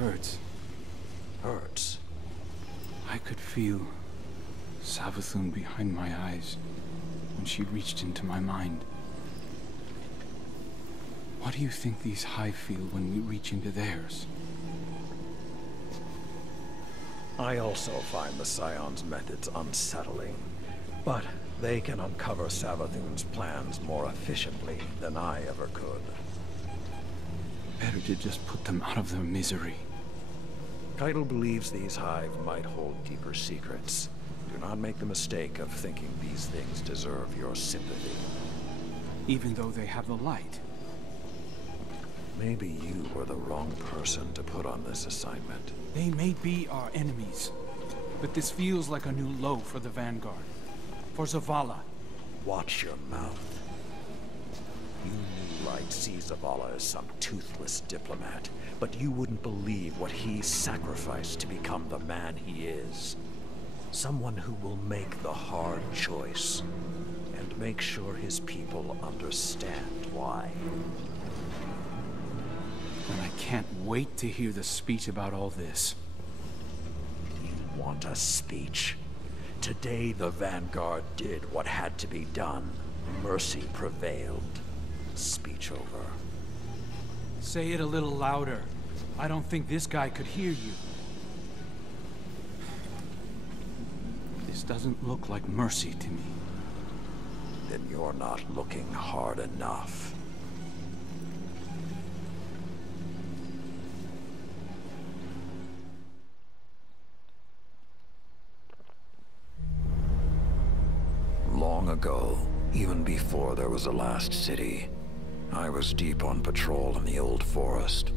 hurts. Hurts? I could feel Savathun behind my eyes when she reached into my mind. What do you think these Hive feel when we reach into theirs? I also find the Scion's methods unsettling, but they can uncover Savathun's plans more efficiently than I ever could. Better to just put them out of their misery. Keitel believes these Hive might hold deeper secrets. Do not make the mistake of thinking these things deserve your sympathy. Even though they have the light. Maybe you were the wrong person to put on this assignment. They may be our enemies, but this feels like a new low for the Vanguard. For Zavala. Watch your mouth. You New Light see Zavala as some toothless diplomat, but you wouldn't believe what he sacrificed to become the man he is. Someone who will make the hard choice, and make sure his people understand why. And I can't wait to hear the speech about all this. You want a speech? Today the Vanguard did what had to be done. Mercy prevailed. Speech over. Say it a little louder. I don't think this guy could hear you. This doesn't look like mercy to me. Then you're not looking hard enough. Long ago, even before there was a last city, I was deep on patrol in the old forest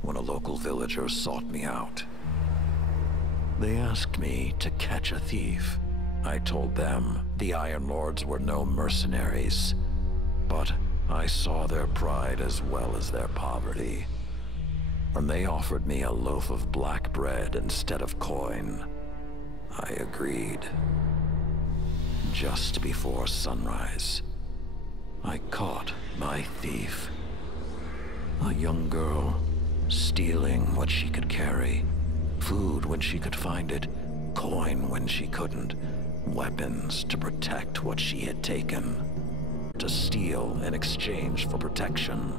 when a local villager sought me out. They asked me to catch a thief. I told them the Iron Lords were no mercenaries, but I saw their pride as well as their poverty. When they offered me a loaf of black bread instead of coin, I agreed. Just before sunrise, I caught my thief. A young girl, stealing what she could carry. Food when she could find it, coin when she couldn't, weapons to protect what she had taken. To steal in exchange for protection.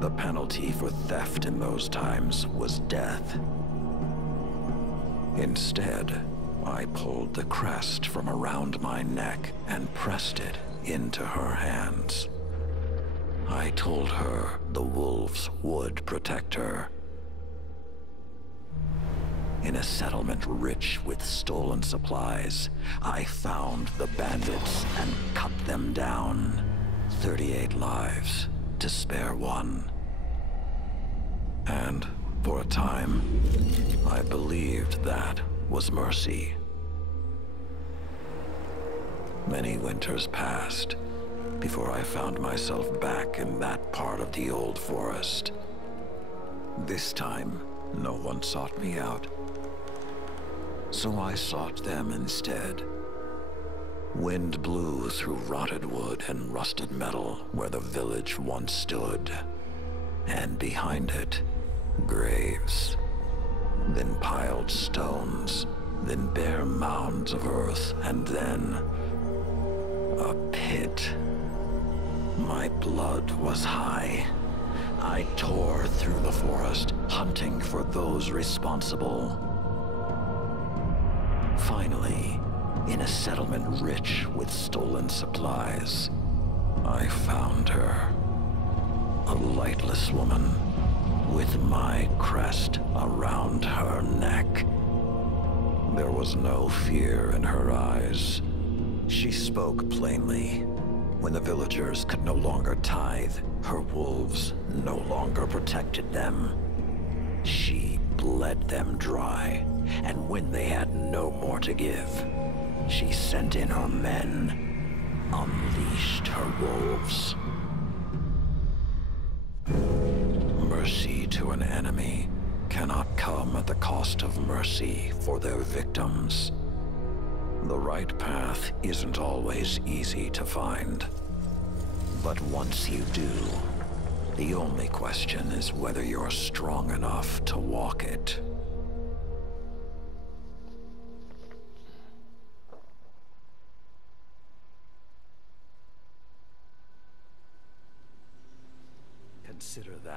The penalty for theft in those times was death. Instead, I pulled the crest from around my neck and pressed it into her hands. I told her the wolves would protect her. In a settlement rich with stolen supplies, I found the bandits and cut them down. 38 lives to spare one. And for a time, I believed that was mercy. Many winters passed before I found myself back in that part of the old forest. This time, no one sought me out. So I sought them instead. Wind blew through rotted wood and rusted metal where the village once stood. And behind it, graves. Then piled stones, then bare mounds of earth, and then a pit. My blood was high. I tore through the forest, hunting for those responsible. Finally, in a settlement rich with stolen supplies, I found her. A lightless woman with my crest around her neck. There was no fear in her eyes. She spoke plainly. When the villagers could no longer tithe, her wolves no longer protected them. She bled them dry, and when they had no more to give, she sent in her men, unleashed her wolves. Mercy to an enemy cannot come at the cost of mercy for their victims. The right path isn't always easy to find. But once you do, The only question is whether you're strong enough to walk it. Consider that.